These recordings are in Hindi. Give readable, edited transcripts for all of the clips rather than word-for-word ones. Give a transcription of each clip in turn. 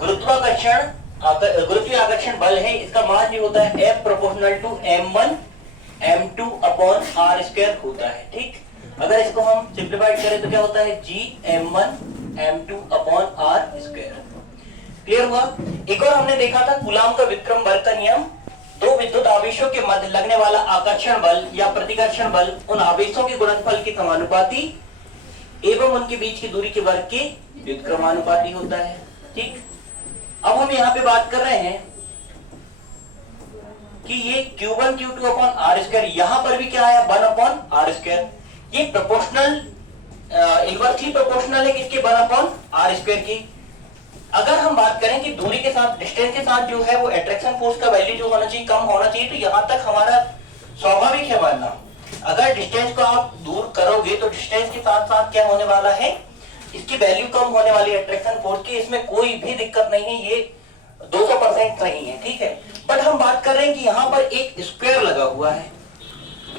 गुरुत्वीय आकर्षण बल है, इसका मान जो होता है F proportional to m1 m2 upon r square होता है। ठीक, अगर इसको हम सिंप्लीफाइड करें तो क्या होता है G m1 m2 upon r square. Clear हुआ। एक और हमने देखा था कूलाम का विक्रम बल का नियम, दो विद्युत आवेशों के मध्य लगने वाला आकर्षण बल या प्रतिकर्षण बल उन आवेशों के गुणनफल के समानुपाती एवं उनके बीच की दूरी के वर्ग के व्युत्क्रमानुपाती होता है। ठीक, अब हम यहाँ पे बात कर रहे हैं कि ये Q1 Q2 upon are square, यहां पर भी क्या आया 1 अपॉन आर स्क्वायर। ये प्रोपोर्शनल इनवर्सली प्रोपोर्शनल है किसके 1 अपॉन आर स्क्वायर की। अगर हम बात करें कि दूरी के साथ डिस्टेंस के साथ जो है वो अट्रैक्शन फोर्स का वैल्यू जो होना चाहिए कम होना चाहिए, तो यहां तक हमारा स्वाभाविक है मानना। अगर डिस्टेंस को आप दूर करोगे तो डिस्टेंस के साथ साथ क्या होने वाला है, इसकी वैल्यू कम होने वाली अट्रैक्शन फोर्स की, इसमें कोई भी दिक्कत नहीं है, ये 200% नहीं है। ठीक है, बट हम बात कर रहे हैं कि यहाँ पर एक स्क्वायर लगा हुआ है,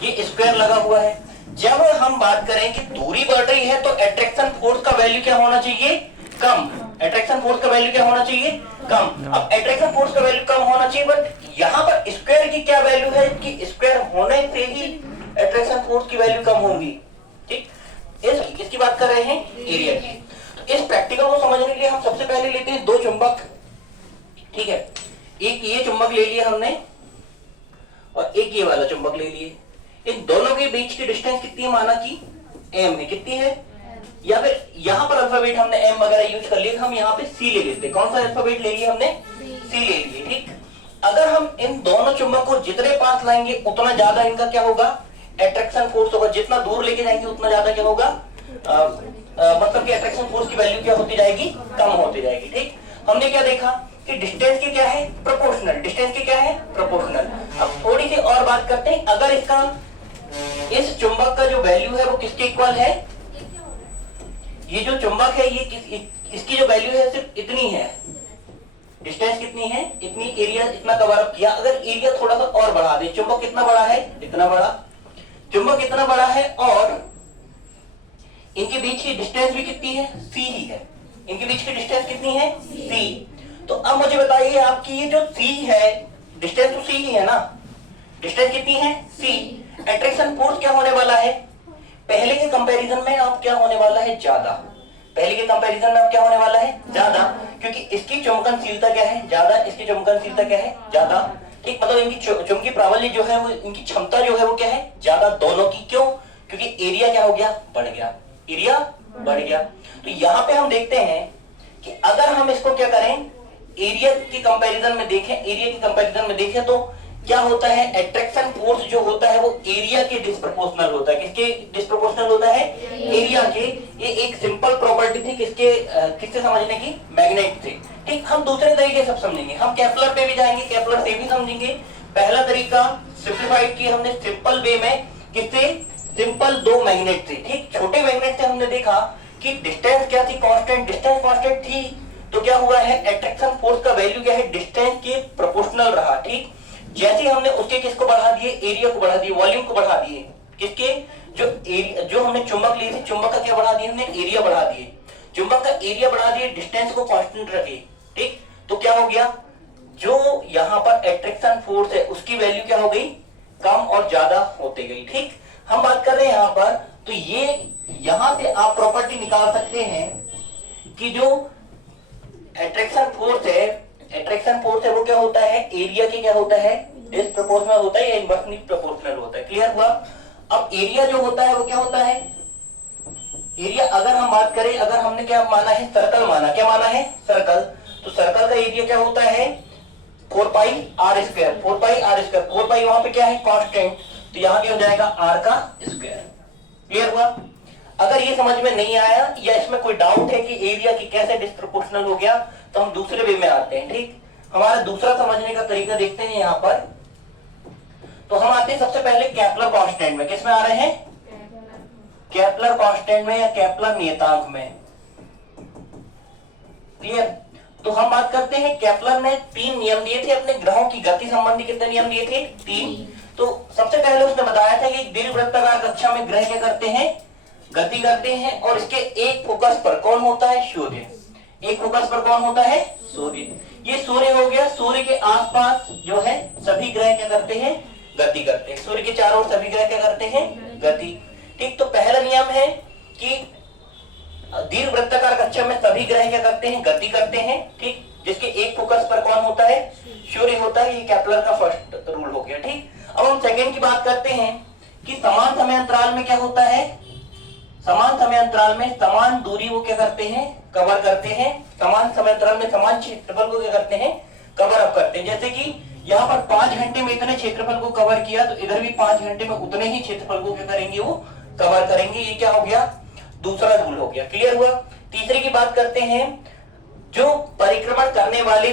ये स्क्वायर लगा हुआ है। जब हम बात करें कि दूरी बढ़ रही है तो अट्रैक्शन फोर्स का वैल्यू क्या होना चाहिए, कम। अट्रैक्शन फोर्स का वैल्यू क्या होना चाहिए, कम। अब अट्रैक्शन फोर्स का वैल्यू कम होना चाहिए, बट यहाँ पर स्क्वायर की क्या वैल्यू है कि स्क्वायर होने से ही अट्रैक्शन फोर्स की वैल्यू कम होगी। ठीक, किसकी बात कर रहे हैं, एरिया की। तो इस प्रैक्टिकल को समझने के लिए हम सबसे पहले लेते हैं दो चुंबक। ठीक है, एक ये चुंबक ले लिया हमने और एक ये वाला चुंबक ले लिए। इन दोनों के बीच की डिस्टेंस कितनी है माना कि m है, कितनी है, या फिर यहां पर अल्फाबेट हमने m वगैरह यूज कर लिया, हम यहाँ पे c ले लेते हैं। कौन सा अल्फाबेट ले लिया हमने, c ले लिए। ठीक, अगर हम इन दोनों चुंबक को जितने पास लाएंगे उतना ज्यादा इनका क्या होगा, अट्रैक्शन फोर्स होगा। जितना दूर लेके जाएंगे उतना ज्यादा क्या होगा, मतलब कि अट्रैक्शन फोर्स की वैल्यू क्या होती जाएगी, कम होती जाएगी। ठीक, हमने क्या देखा कि डिस्टेंस की क्या है, प्रोपोर्शनल। डिस्टेंस की क्या है, प्रोपोर्शनल। अब थोड़ी सी और बात करते हैं, अगर इसका इस चुंबक का जो वैल्यू है वो किसके इक्वल है, ये जो चुंबक है ये इसकी जो वैल्यू है सिर्फ इतनी है, डिस्टेंस कितनी है, इतनी, एरिया इतना कवर अप किया। अगर एरिया थोड़ा सा और बढ़ा दे, चुंबक कितना बड़ा है, इतना बड़ा, चुंबक इतना बड़ा है और इनके बीच की डिस्टेंस भी कितनी है, c ही है। इनके बीच की डिस्टेंस कितनी है, c। तो अब मुझे बताइए आपकी ये जो c है, डिस्टेंस तो c ही है ना, डिस्टेंस कितनी है, c। अट्रैक्शन फोर्स क्या होने वाला है, पहले के कंपैरिजन में आप क्या होने वाला है, ज्यादा। पहले के कंपैरिजन में आप क्या होने वाला है, ज्यादा, क्योंकि इसकी चुंबकनशीलता क्या है, ज्यादा, इसकी चुंबकनशीलता क्या है, ज्यादा। ठीक, मतलब इनकी चुंबकीय प्राबल्य जो है वो, इनकी क्षमता जो है वो क्या है, ज्यादा, दोनों की। क्यों, क्योंकि एरिया क्या हो गया, बढ़ गया, एरिया बढ़ गया। तो यहाँ पे हम देखते हैं कि अगर हम इसको क्या करें, एरिया के कंपैरिजन में देखें, एरिया के कंपैरिजन में देखें तो क्या होता है, अट्रैक्शन फोर्स जो होता है वो एरिया के डिस्प्रोपोर्शनल होता है। किसके डिस्प्रोपोर्शनल होता है, एरिया के। ये एक सिंपल प्रॉपर्टी थी किसके, किससे समझने की, मैग्नेट से। ठीक, हम दूसरे तरीके से समझेंगे, हम केपलर पे भी जाएंगे, केपलर से भी समझेंगे। पहला तरीका सिंप्लीफाइड किया हमने सिंपल वे में, किससे, सिंपल दो मैग्नेट थे। ठीक, छोटे मैग्नेट से हमने देखा कि डिस्टेंस क्या थी, कांस्टेंट, डिस्टेंस कांस्टेंट थी, तो क्या हुआ है, अट्रैक्शन फोर्स का वैल्यू क्या है, डिस्टेंस के प्रोपोर्शनल रहा। ठीक, जैसे हमने उसके किसको बढ़ा दिए, एरिया को बढ़ा दिए, वॉल्यूम को बढ़ा दिए, किसके, जो हमने चुंबक लिए थे, चुंबक का क्या बढ़ा दिया हमने, एरिया बढ़ा दिए, चुंबक का एरिया बढ़ा दिए, डिस्टेंस को कांस्टेंट रखे। ठीक, तो क्या हो गया, जो यहाँ पर अट्रैक्शन फोर्स है उसकी वैल्यू क्या हो गई, कम और ज्यादा होते गई। ठीक, हम बात कर रहे हैं यहाँ पर, तो ये यहाँ से आप प्रॉपर्टी निकाल सकते हैं कि जो अट्रैक्शन फोर्स है, अट्रैक्शन फोर्स है वो क्या होता है, एरिया के क्या होता है, डिस्प्रोपोर्शनल होता है या इनवर्सली प्रोपोर्शनल होता है। क्लियर हुआ। अब एरिया जो होता है वो क्या होता है, एरिया अगर हम बात करें, अगर हमने क्या माना है, सर्कल माना, क्या माना है, सर्कल, तो सर्कल का एरिया क्या होता है, 4 pi r square, 4 pi r square, 4 pi वहां पे क्या है, कांस्टेंट, तो यहाँ क्या हो जाएगा, आर का स्क्वायर। क्लियर हुआ। अगर ये समझ में नहीं आया या इसमें कोई डाउट है कि एरिया की कैसे डिस्प्रोपोर्शनल हो गया, तो हम दूसरे वे में आते हैं। ठीक, हमारा दूसरा समझने का तरीका देखते हैं यहाँ पर। तो हम आते हैं सबसे पहले केपलर कांस्टेंट में। किस में आ रहे हैं, केपलर कांस्टेंट में या केपलर नियतांक में। क्लियर। तो हम बात करते हैं, केपलर ने 3 नियम दिए थे अपने ग्रहों की गति संबंधी। कितने नियम दिए थे, 3। तो सबसे पहले उसने बताया था कि दीर्घवृत्ताकार कक्षा में ग्रह क्या करते हैं, गति करते हैं, और इसके एक फोकस पर कौन होता है, सूर्य। एक फोकस पर कौन होता है? सूर्य। ये सूर्य हो गया। सूर्य के आसपास जो है सभी ग्रह क्या करते हैं? गति करते हैं। सूर्य के चारों ओर सभी ग्रह क्या करते हैं? गति। ठीक, तो पहला नियम है कि दीर्घवृत्ताकार कक्षा में सभी ग्रह क्या करते हैं? गति करते हैं। ठीक, जिसके एक फोकस पर कौन होता है? सूर्य होता है। ये केपलर का फर्स्ट रूल हो गया। ठीक, अब हम सेकंड की बात करते हैं कि समान समय अंतराल में क्या होता है? समान समय अंतराल में समान दूरी वो क्या करते हैं? कवर करते हैं। समान समय अंतराल में समान क्षेत्रफल को क्या करते हैं? कवर अप करते हैं। जैसे कि यहाँ पर 5 घंटे में इतने क्षेत्रफल को कवर किया, तो इधर भी 5 घंटे में उतने ही क्षेत्रफल को क्या करेंगे? वो कवर करेंगे। ये क्या हो गया? दूसरा रूल हो गया। क्लियर हुआ? तीसरे की बात करते हैं, जो परिक्रमण करने वाले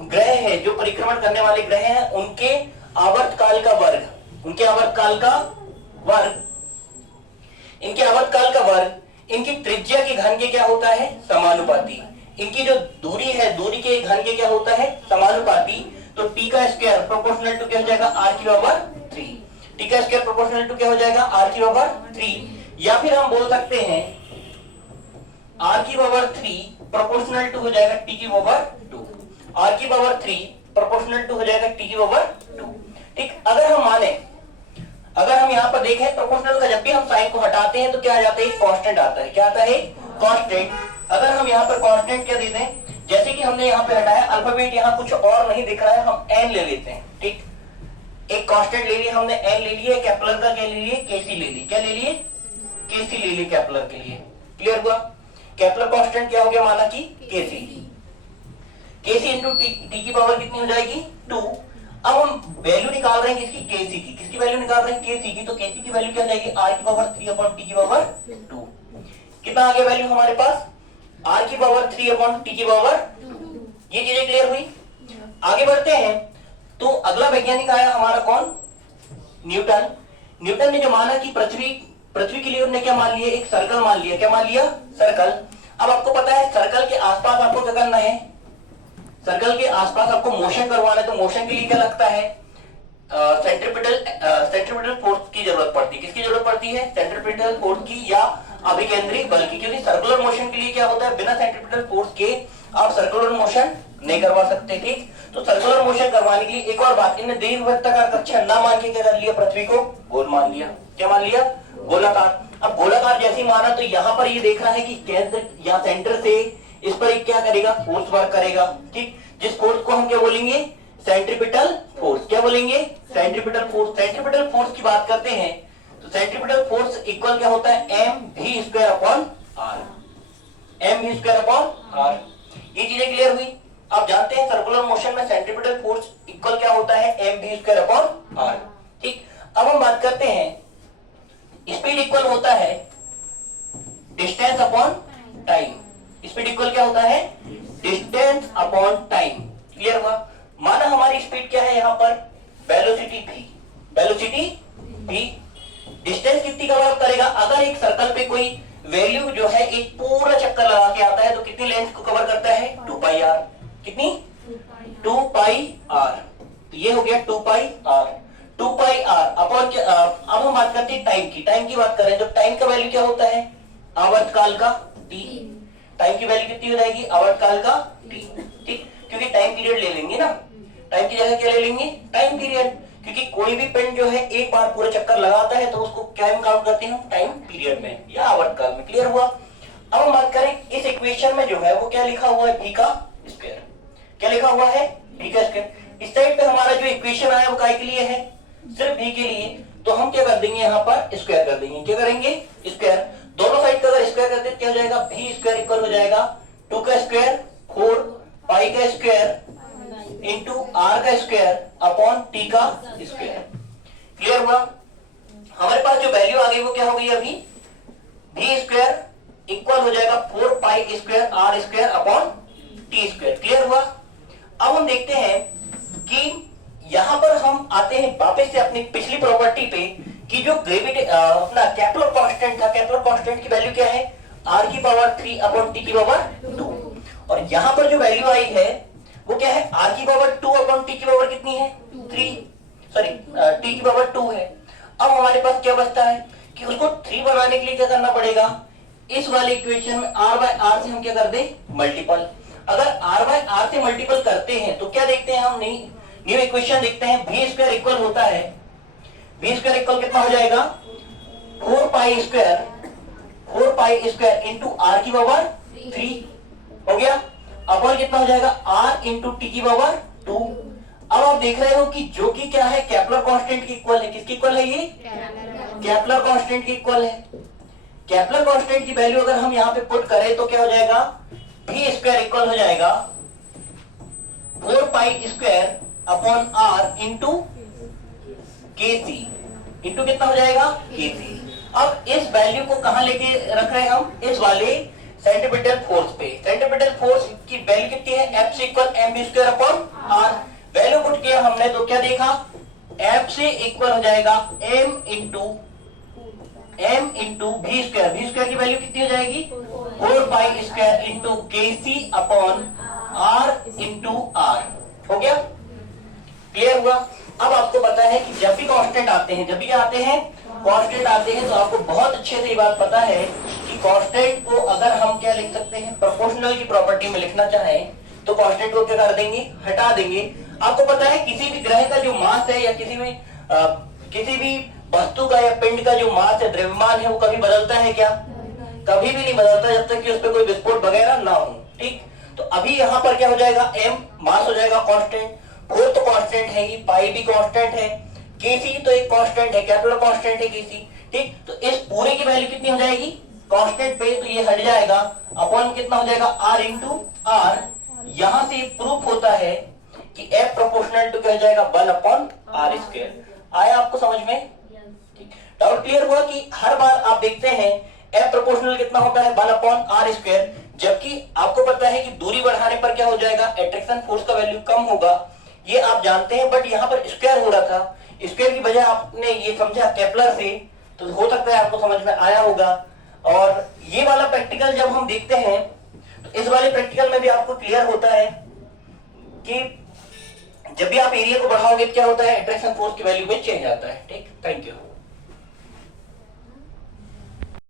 ग्रह है, जो परिक्रमण करने वाले ग्रह हैं, उनके आवर्तकाल का वर्ग, उनके आवर्तकाल का वर्ग, इनके आवर्तकाल का वर्ग इनकी त्रिज्या के घन के क्या होता है? समानुपाती। इनकी जो दूरी है, दूरी के घन के क्या होता है? समानुपाती। तो टी का स्क्वायर प्रोपोर्शनल टू क्या हो जाएगा? आर की पावर 3। टी का स्क्वायर प्रोपोर्शनल टू क्या हो जाएगा? आर की पावर 3। या फिर हम बोल सकते हैं आर की पावर 3 प्रोपोर्शनल टू हो जाएगा टी की पावर 2। आर की पावर 3 प्रोपोर्शनल टू हो जाएगा टी की पावर 2। ठीक, अगर हम माने, अगर हम यहाँ पर देखें प्रोपोर्शनल का जब भी हम साइन को हटाते हैं तो क्या आ जाता है? कांस्टेंट आता है। क्या आता है? कांस्टेंट। अगर हम यहाँ पर कांस्टेंट क्या दे दें, जैसे कि हमने यहाँ पे हटाया अल्फाबेट, यहाँ कुछ और नहीं दिख रहा है, हम एन ले लेते हैं। ठीक, एक कांस्टेंट ले लिया हमने, एन ले लिया। केपलर का क्या ले लिए? केसी ले ली। क्या ले लिए? केसी ले ली केपलर के लिए। क्लियर हुआ? केपलर कांस्टेंट क्या हो गया? माना कि केसी। केसी इंटू टी की पावर कितनी हो जाएगी? 2। अब हम वैल्यू निकाल रहे हैं किसकी? केसी की। किसकी वैल्यू निकाल रहे हैं? केसी की। तो केसी की वैल्यू क्या हो जाएगी? आर की पावर 3 अपॉन टी की पावर 2। कितना आ गया वैल्यू हमारे पास? आर की पावर 3 अपॉन टी की पावर 2। ये चीजें क्लियर हुई? आगे बढ़ते हैं। तो अगला वैज्ञानिक आया हमारा कौन? न्यूटन। न्यूटन ने जो माना कि पृथ्वी के लिए उन्होंने क्या मान लिया? एक सर्कल मान लिया। क्या मान लिया? सर्कल। अब आपको पता है सर्कल के आसपास आपको क्या करना है? सर्कल के आसपास आपको मोशन करवाना है। तो मोशन के लिए क्या लगता है? सेंट्रीपिटल फोर्स की जरूरत पड़ती है। किसकी जरूरत पड़ती है? सेंट्रीपिटल फोर्स की या अभिकेंद्री बल की। क्योंकि सर्कुलर मोशन के लिए क्या होता है? बिना सेंट्रीपिटल फोर्स के आप सर्कुलर मोशन नहीं करवा सकते। ठीक, तो सर्कुलर मोशन करवाने के लिए एक और बात, इन्हें दीर्घवृत्ताकार कक्षा ना मान के क्या कर लिया? पृथ्वी को गोल मान लिया। क्या मान लिया? गोलाकार। अब गोलाकार जैसे माना तो यहाँ पर ये देखना है कि केंद्र या सेंटर से इस पर क्या करेगा? फोर्स वर्क करेगा। ठीक, जिस फोर्स को हम क्या बोलेंगे? Centripetal force. क्या बोलेंगे? Centripetal force. सेंट्रीपिटल फोर्स की बात करते हैं तो सेंट्रीपिटल फोर्स इक्वल क्या होता है? M V square upon R. M V square upon R. ये चीजें क्लियर हुई? आप जानते हैं सर्कुलर मोशन में सेंट्रीपिटल फोर्स इक्वल क्या होता है? M V square upon R. ठीक, अब हम बात करते हैं स्पीड इक्वल होता है distance upon time. Speed equal क्या होता है? Distance upon time. क्लियर हुआ? माना हमारी स्पीड क्या है यहाँ पर? Velocity v। Velocity v। Distance कितनी कवर अप करेगा? अगर एक सर्कल पे कोई वैल्यू जो है एक पूरा चक्कर लगा के आता है तो कितनी लेंथ को कवर करता है? 2 पाई आर। कितनी? 2 पाई आर। तो ये हो गया 2 पाई आर। 2 पाई आर अपॉन अब हम बात करते हैं टाइम की। टाइम की बात करें तो टाइम का वैल्यू क्या होता है? आवर्तकाल का t। टाइम की वैल्यू कितनी हो जाएगी? आवर्तकाल का t। ठीक, क्योंकि टाइम पीरियड ले लेंगे ना, टाइम की जगह क्या ले लेंगे? Time period. क्योंकि कोई भी पिंड जो है एक बार पूरा चक्कर लगाता है तो उसको क्या में काउंट करते हैं? टाइम पीरियड में या आवर्तकाल में। क्लियर हुआ? अब हम बात करें इस इक्वेशन में जो है वो क्या लिखा हुआ है? v का स्क्वायर। क्या लिखा हुआ है? v का स्क्वायर। इस साइड पे हमारा जो इक्वेशन आया वो काय के लिए है? सिर्फ v के लिए। तो हम क्या कर देंगे? यहाँ पर स्क्वायर कर देंगे। क्या करेंगे? स्क्वायर। दोनों साइड का अगर स्क्वायर करते हैं क्या हो जाएगा? v स्क्वायर इक्वल हो जाएगा 2 का स्क्वायर 4 पाई का स्क्वायर इंटू आर का स्क्वायर अपॉन टी का स्क्वायर। क्लियर हुआ? हमारे पास जो वैल्यू आ गई वो क्या हो गई? अभी v स्क्वायर इक्वल हो जाएगा 4 pi square R square upon T square. Clear हुआ? अब हम देखते हैं कि यहां पर हम आते हैं वापस से अपनी पिछली प्रॉपर्टी पे कि जो ग्रेविटी अपना केपलर कांस्टेंट था, केपलर कांस्टेंट की वैल्यू क्या है? r की पावर 3 अपॉन t की पावर 2। और यहां पर जो वैल्यू आई है वो क्या है? r की पावर 2 अपॉन t की पावर कितनी है? 3। सॉरी, t की पावर 2 है। अब हमारे पास क्या बचता है कि उसको 3 बनाने के लिए क्या करना पड़ेगा? इस वाले इक्वेशन में r बाय आर से हम क्या कर दे मल्टीपल। अगर r बाय आर से मल्टीपल करते हैं तो क्या देखते हैं हम न्यू इक्वेशन देखते हैं v स्क्वायर इक्वल होता है, v स्क्वायर इक्वल कितना हो जाएगा 4 पाई स्क्वायर इंटू आर की पावर 3 हो गया, अपॉन कितना हो जाएगा r इंटू टी की पावर 2। अब आप देख रहे हो कि जो कि क्या है केपलर कांस्टेंट की इक्वल है। किसकी इक्वल है ये केपलर कांस्टेंट की इक्वल है। केपलर कांस्टेंट की वैल्यू अगर हम यहाँ पे पुट करें तो क्या हो जाएगा v स्क्वायर इक्वल हो जाएगा 4 pi square upon r into के सी इंटू कितना हो जाएगा के सी। अब इस वैल्यू को कहां लेके रख रहे हैं हम इस वाले सेंटीमीटर फोर्स पे। सेंटीमीटर फोर्स की वैल्यू कितनी है F से equal mv square upon r। Value put किया हमने तो क्या देखा F से इक्वल हो जाएगा m into v square. v square की वैल्यू कितनी हो जाएगी 4 पाई स्क्वायर इंटू के सी अपॉन r इंटू r। हो गया क्लियर हुआ। अब आपको पता है कि जब भी कांस्टेंट आते हैं तो आपको बहुत अच्छे से ये बात पता है कि कांस्टेंट को अगर हम क्या लिख सकते हैं प्रोपोर्शनल की प्रॉपर्टी में लिखना चाहें तो कांस्टेंट को क्या कर देंगे हटा देंगे। आपको पता है किसी भी ग्रह का जो मास है या किसी भी वस्तु का या पिंड का जो मास है द्रव्यमान है वो कभी बदलता है क्या, कभी भी नहीं बदलता जब तक कि उस पर कोई विस्फोट वगैरह ना हो। ठीक, तो अभी यहाँ पर क्या हो जाएगा m मास हो जाएगा कांस्टेंट, 4 तो कांस्टेंट है ही, पाई भी कांस्टेंट है, केसी तो एक कांस्टेंट है, कैपिटल कांस्टेंट है केसी। ठीक, तो इस पूरे की वैल्यू कितनी हो जाएगी कांस्टेंट पे तो ये हट जाएगा अपॉन कितना हो जाएगा r इंटू आर। यहां से प्रूफ होता है कि F प्रोपोर्शनल टू क्या हो जाएगा 1 अपॉन आर स्क्वायर। आया आपको समझ में? ठीक, डाउट क्लियर हुआ कि हर बार आप देखते हैं F प्रोपोर्शनल कितना होता है 1 अपॉन आर स्क्वायर, जबकि आपको पता है कि दूरी बढ़ाने पर क्या हो जाएगा अट्रैक्शन फोर्स का वैल्यू कम होगा, ये आप जानते हैं। बट यहाँ पर स्क्वायर हो रहा था, स्क्वायर की वजह आपने ये समझा केपलर से, तो हो सकता है आपको समझ में आया होगा। और ये वाला प्रैक्टिकल जब हम देखते हैं तो इस वाले प्रैक्टिकल में भी आपको क्लियर होता है कि जब भी आप एरिया को बढ़ाओगे क्या होता है अट्रैक्शन फोर्स की वैल्यू में चेंज आता है। ठीक, थैंक यू।